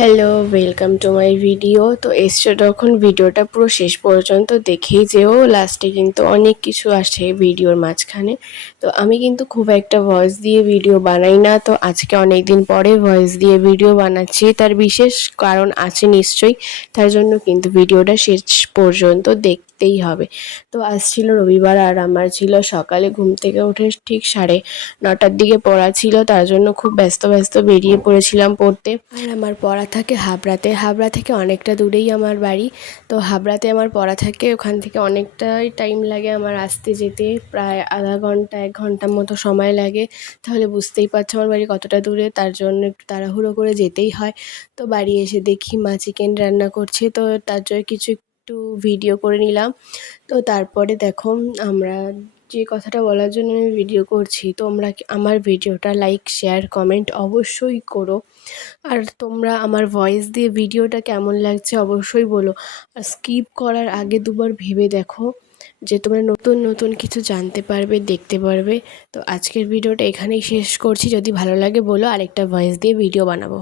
Hello, welcome to my video. তো এসছো যখন ভিডিওটা পুরো শেষ পর্যন্ত দেখেই যেও, লাস্টে কিন্তু অনেক কিছু আসে ভিডিওর মাঝখানে। তো আমি কিন্তু খুব একটা ভয়েস দিয়ে ভিডিও বানাই না, তো আজকে অনেক দিন পরে ভয়েস দিয়ে ভিডিও বানাচ্ছি। তার বিশেষ কারণ আছে নিশ্চয়ই, তার জন্য কিন্তু ভিডিওটা শেষ পর্যন্ত দেখতেই হবে। তো আজ ছিল রবিবার, আর আমার ছিল সকালে ঘুম থেকে উঠে ঠিক 9:30টার দিকে পড়া ছিল, তার জন্য খুব ব্যস্ত ব্যস্ত বেরিয়ে পড়েছিলাম পড়তে। আর আমার পড়া থাকে হাবড়াতে, হাবড়া থেকে অনেকটা দূরেই আমার বাড়ি। তো হাবড়াতে আমার পড়া থাকে, ওখান থেকে অনেকটাই টাইম লাগে আমার আসতে যেতে, প্রায় আধা ঘন্টা 1 ঘন্টার মতো সময় লাগে। তাহলে বুঝতেই পারছো আমার বাড়ি কতটা দূরে, তার জন্য একটু তাড়াহুড়ো করে যেতেই হয়। তো বাড়ি এসে দেখি মা চিকেন রান্না করছে, তো তার জন্য কিছু একটু ভিডিও করে নিলাম। তো তারপরে দেখো, আমরা যে কথাটা বলার জন্য আমি ভিডিও করছি, তোমরা আমার ভিডিওটা লাইক শেয়ার কমেন্ট অবশ্যই করো। আর তোমরা আমার ভয়েস দিয়ে ভিডিওটা কেমন লাগছে অবশ্যই বলো। আর স্কিপ করার আগে দুবার ভেবে দেখো, যে তোমরা নতুন নতুন কিছু জানতে পারবে, দেখতে পারবে। তো আজকের ভিডিওটা এখানেই শেষ করছি, যদি ভালো লাগে বলো, আরেকটা ভয়েস দিয়ে ভিডিও বানাবো।